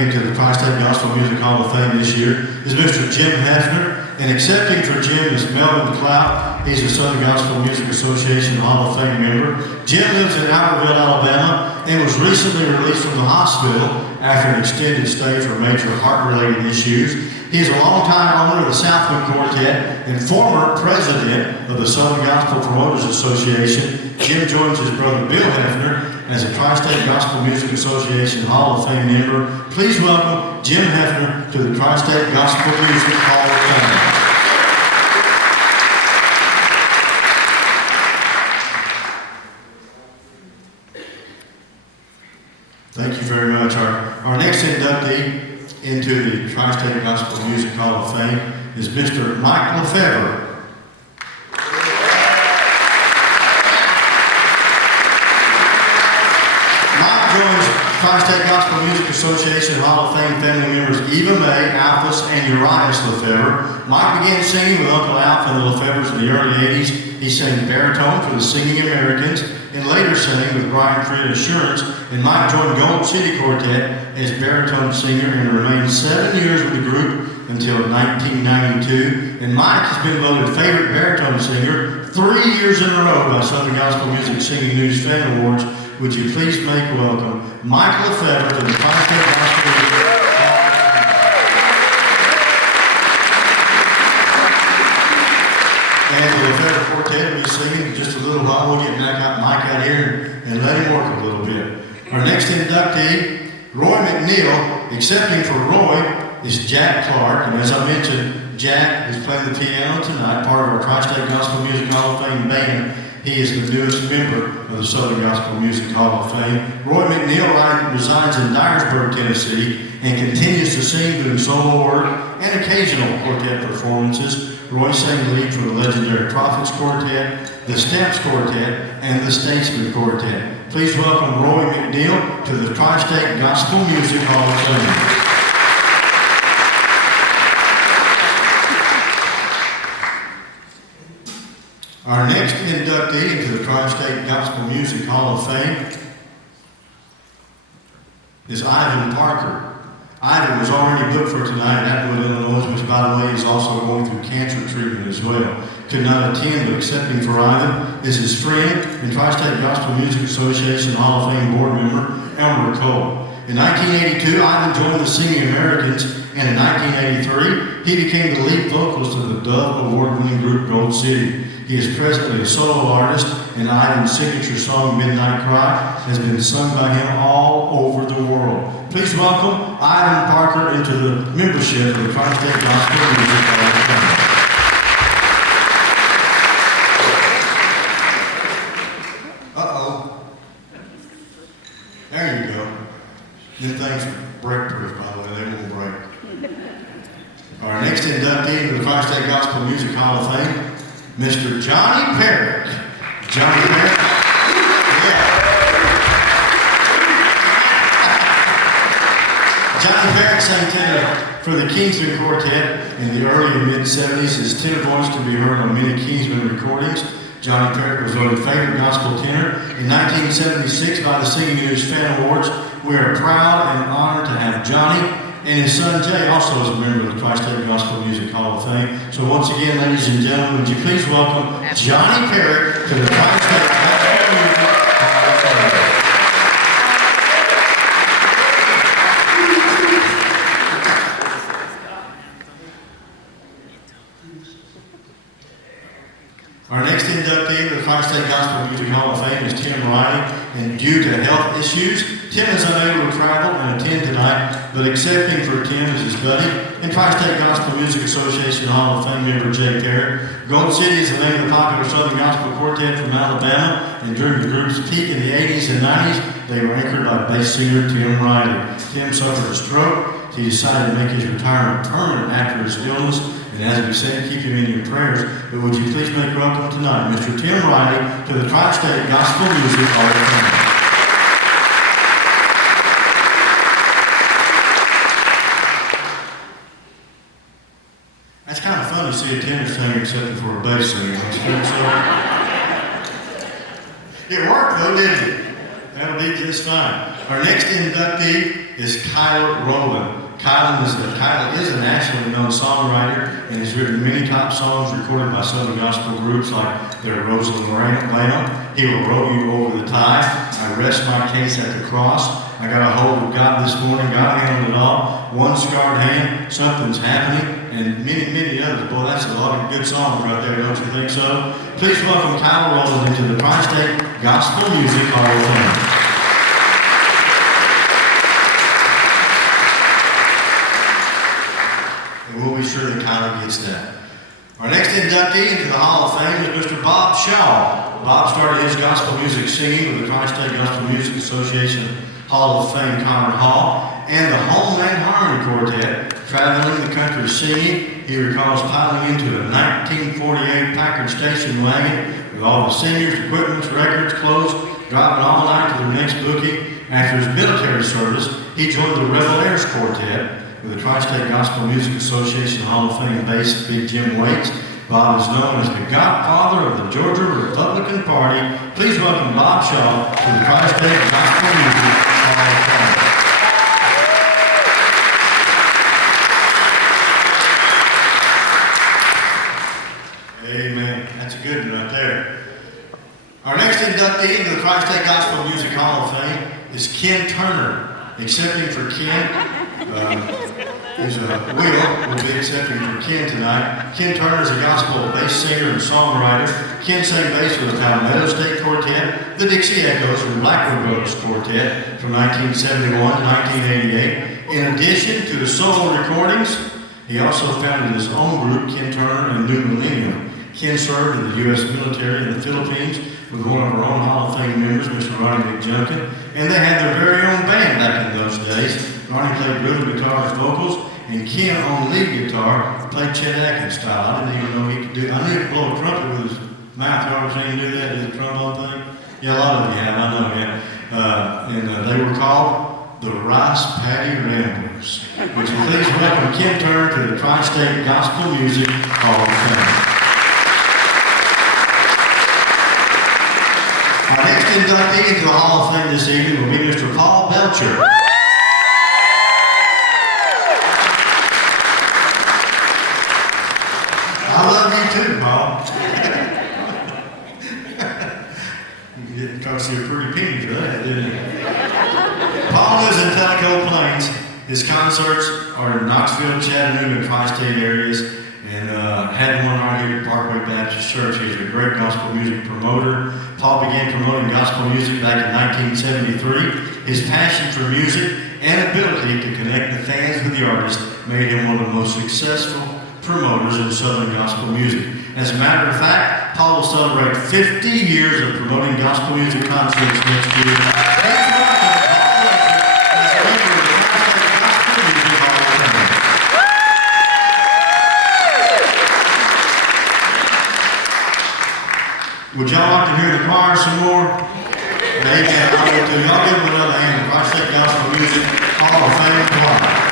To the Tri-State Gospel Music Hall of Fame this year is Mr. Jim Hefner, and accepting for Jim is Melvin Clout. He's a Southern Gospel Music Association Hall of Fame member. Jim lives in Albertville, Alabama, and was recently released from the hospital after an extended stay for major heart-related issues. He is a longtime owner of the Southwood Quartet and former president of the Southern Gospel Promoters Association. Jim joins his brother Bill Hefner as a Tri-State Gospel Music Association Hall of Fame member. Please welcome Jim Hefner to the Tri-State Gospel Music Hall of Fame. Thank you very much. Our next inductee into the Tri-State Gospel Music Hall of Fame is Mr. Mike Lefebvre. Tri-State Gospel Music Association Hall of Fame family members Eva Mae, Alphys, and Urias Lefebvre. Mike began singing with Uncle Alf and the Lefebvres in the early 80s. He sang baritone for the Singing Americans and later sang with Brian Creed Assurance. And Mike joined Gold City Quartet as baritone singer and remained 7 years with the group until 1992. And Mike has been voted favorite baritone singer 3 years in a row by Southern Gospel Music Singing News Fan Awards. Would you please make welcome Mike Lefebvre to the Tri-State Gospel Music Hall of Fame. And the Lefebvre Quartet will be singing in just a little while. We'll get Mike out here and let him work a little bit. Our next inductee, Roy McNeil. Accepting for Roy is Jack Clark. And as I mentioned, Jack is playing the piano tonight, part of our Tri-State Gospel Music Hall of Fame band. He is the newest member of the Southern Gospel Music Hall of Fame. Roy McNeil resides in Dyersburg, Tennessee, and continues to sing, doing solo work and occasional quartet performances. Roy sang lead for the legendary Prophets Quartet, the Stamps Quartet, and the Statesman Quartet. Please welcome Roy McNeil to the Tri-State Gospel Music Hall of Fame. Our next inductee into the Tri-State Gospel Music Hall of Fame is Ivan Parker. Ivan was already booked for tonight at Atwood, Illinois, which, by the way, is also going through cancer treatment as well. Could not attend, but accepting for Ivan is his friend and Tri-State Gospel Music Association Hall of Fame board member, Elmer Cole. In 1982, Ivan joined the Singing Americans, and in 1983, he became the lead vocalist of the Dove Award-winning group Gold City. He is presently a solo artist, and Ivan's signature song, Midnight Cry, has been sung by him all over the world. Please welcome Ivan Parker into the membership of the Tri-State Gospel Music Hall of Fame. Uh-oh. There you go. Them things are break-proof, by the way. They won't break. Our next inductee into the Tri-State Gospel Music Hall of Fame, Mr. Johnny Barrett. Johnny Barrett? Yeah. Johnny Barrett sang tenor for the Kingsman Quartet in the early and mid-'70s. His tenor voice can be heard on many Kingsman recordings. Johnny Barrett was voted favorite gospel tenor in 1976 by the Singing News Fan Awards. We are proud and honored to have Johnny and his son Jay also is a member of the Tri-State Gospel Music Hall of Fame. So once again, ladies and gentlemen, would you please welcome Johnny Barrett to the Tri-State Gospel Music Hall of Fame. Our next inductee to the Tri-State Gospel Music Hall of Fame is Tim Riley, and due to health issues, Tim is unable to travel and attend tonight, but accepting for Tim is his buddy and Tri-State Gospel Music Association Hall of Fame member Jay Barrett. Gold City is the name of the popular Southern Gospel Quartet from Alabama, and during the group's peak in the 80s and 90s, they were anchored by bass singer Tim Riley. Tim suffered a stroke. He decided to make his retirement permanent after his illness, and as we said, keep him in your prayers. But would you please make welcome tonight Mr. Tim Riley to the Tri-State Gospel Music Hall of Fame. That's kind of fun to see a tenor singer accepted for a bass singer. It worked though, didn't it? That'll be just fine. Our next inductee is Kyler Rollins. Kyler is a nationally known songwriter and has written many top songs recorded by Southern gospel groups like their Rosalind Lamb, He Will Row You Over the Tide, I Rest My Case at the Cross, I Got a Hold of God This Morning, God Handled It All, One Scarred Hand, Something's Happening, and many, many others. Boy, that's a lot of good songs right there, don't you think so? Please welcome Kyler Rollins into the Tri-State Gospel Music Hall of Fame. We'll be sure that Kyler gets that. Our next inductee into the Hall of Fame is Mr. Bob Shaw. Bob started his gospel music singing with the Tri-State Gospel Music Association Hall of Fame Concert Hall and the Homeland Harmony Quartet, traveling the country singing. He recalls piling into a 1948 Packard station wagon with all the seniors, equipment, records, clothes, driving all night to their next booking. After his military service, he joined the Rebel Airs Quartet with the Tri-State Gospel Music Association Hall of Fame bassist Big Jim Waits. Bob is known as the godfather of the Georgia Republican Party. Please welcome Bob Shaw to the Tri-State Gospel Music Hall of Fame. Amen. That's a good one right there. Our next inductee into the Tri-State Gospel Music Hall of Fame is Ken Turner. Accepting for Ken is Will be accepting for Ken tonight. Ken Turner is a gospel bass singer and songwriter. Ken sang bass with the Palmetto State Quartet, the Dixie Echoes, and Blackwood Brothers Quartet from 1971 to 1988. In addition to his solo recordings, he also founded his own group, Ken Turner and New Millennium. Ken served in the U.S. military in the Philippines with one of our own Hall of Fame members, Mr. Ronnie McJunkin, and they had their very own band back in those days. Ronnie played rhythm guitars, vocals, and Ken on lead guitar played Chet Atkins style. I didn't even know he could do. I knew he could blow a trumpet with his mouth. You ever seen him do that? Do the trombone thing? Yeah, a lot of you have. I know. Yeah. They were called the Rice Paddy Ramblers. Would you please welcome Ken Turner to the Tri-State Gospel Music Hall of Fame. Our next inductee into the Hall of Fame this evening will be Mr. Paul Belcher. I love you too, Paul. It cost you a pretty penny for that, didn't it? Paul lives in Tellico Plains. His concerts are in Knoxville, Chattanooga, and tri-state areas, and had one right here at Parkway Baptist Church. He's a great gospel music promoter. Paul began promoting gospel music back in 1973. His passion for music and ability to connect the fans with the artist made him one of the most successful promoters in Southern gospel music. As a matter of fact, Paul will celebrate 50 years of promoting gospel music concerts next year. Would y'all like to hear the choir some more? Amen. I will too. Y'all give them another hand. Tri-State Gospel Music Hall of Fame choir.